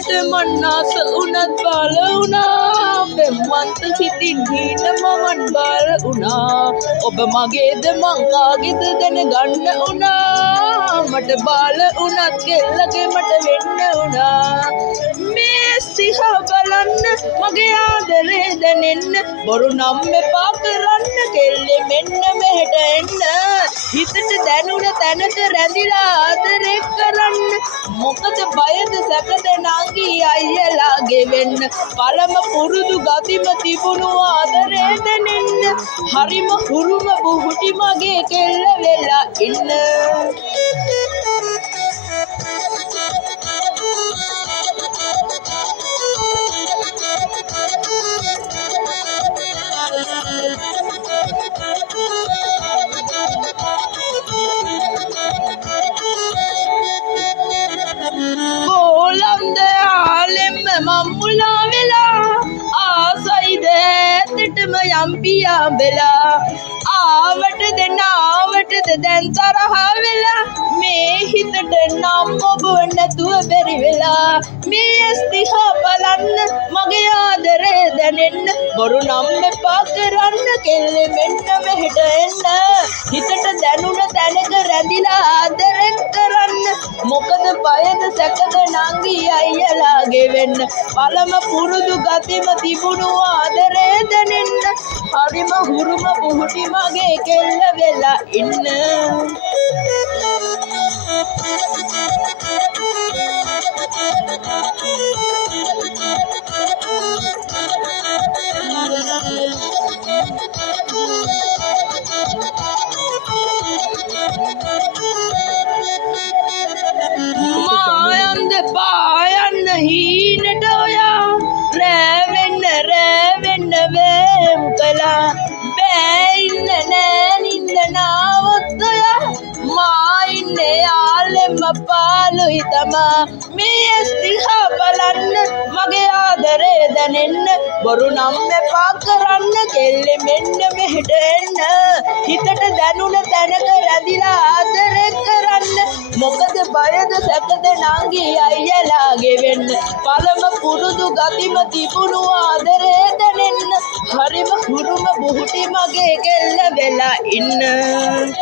ඔබට මන්නාස උනත් බාල වුණා පෙම්වන්ත සිතින් හීන මමත් බාල වුණා ඔබ මගේද මං කාගේද දැනගන්න වුණා මට බාල වුණත් කෙල්ලගේ මට වෙන්න වුණා මේ සිහා බලන්න මගේ ආදරේ දැනෙන්න බොරු නම් මෙපා කරන්න කෙල්ලේ මෙන්න මෙහෙට එන්න හිතට දැනුණ තැනක රැඳිලා ආදරේ කරන්න මොකද බයද සැකද නංගී අයියලාගේ වෙන්න පළම පුරුදු ගතිම තිබුණු ආදරේ දැනෙන්න හරිම හුරුම බුහුටි මගේ කෙල්ල වෙලා ඉන්න මම්මුලා වෙලා ආසයිද ඇත්තටම යම්පියා වෙලා ආවටද නාවටද දැන් තරහ වෙලා මේ හිතට නම් ඔබ නැතුව බැරි වෙලා මේ ඇස් දිහා බලන්න මගේ ආදරේ දැනෙන්න බොරු නම් මෙපා කරන්න කෙල්ලේ මෙන්න මෙහෙට එන්න හිතට දැනුණ තැනක රැඳිලා ආදරේ කරන්න මොකද බයද සැකද නංගී අයියලාගේ වෙන්න පළම පුරුදු ගතිම තිබුණු ආදරේ දැනෙන්න හරිම හුරුම පුහුටි මගේ කෙල්ල වෙලා ඉන්න මායන්ද පායන්න හීනට ඔයා රැවෙන්න වේම් කළා බෑ ඉන්න නෑ නින්ද නාවොත් ඔයා මා ඉන්නේ යාලෙම පාළුයි තමා මේ ඇස් දිහා බලන්න මගේ ආදරේ දැනෙන්න බොරු නම් මෙපා කරන්න කෙල්ලේ මෙන්න මෙහෙට එන්න හිතට දැනුණ තැනක රැඳිලා ආදරේ කරන්න මොකද බයද සැකද නංගී අයියලාගේ වෙන්න පළම පුරුදු ගතිම තිබුණු ආදරේ දැනෙන්න හරිම හුරුම බුහුටි මගේ කෙල්ල වෙලා ඉන්න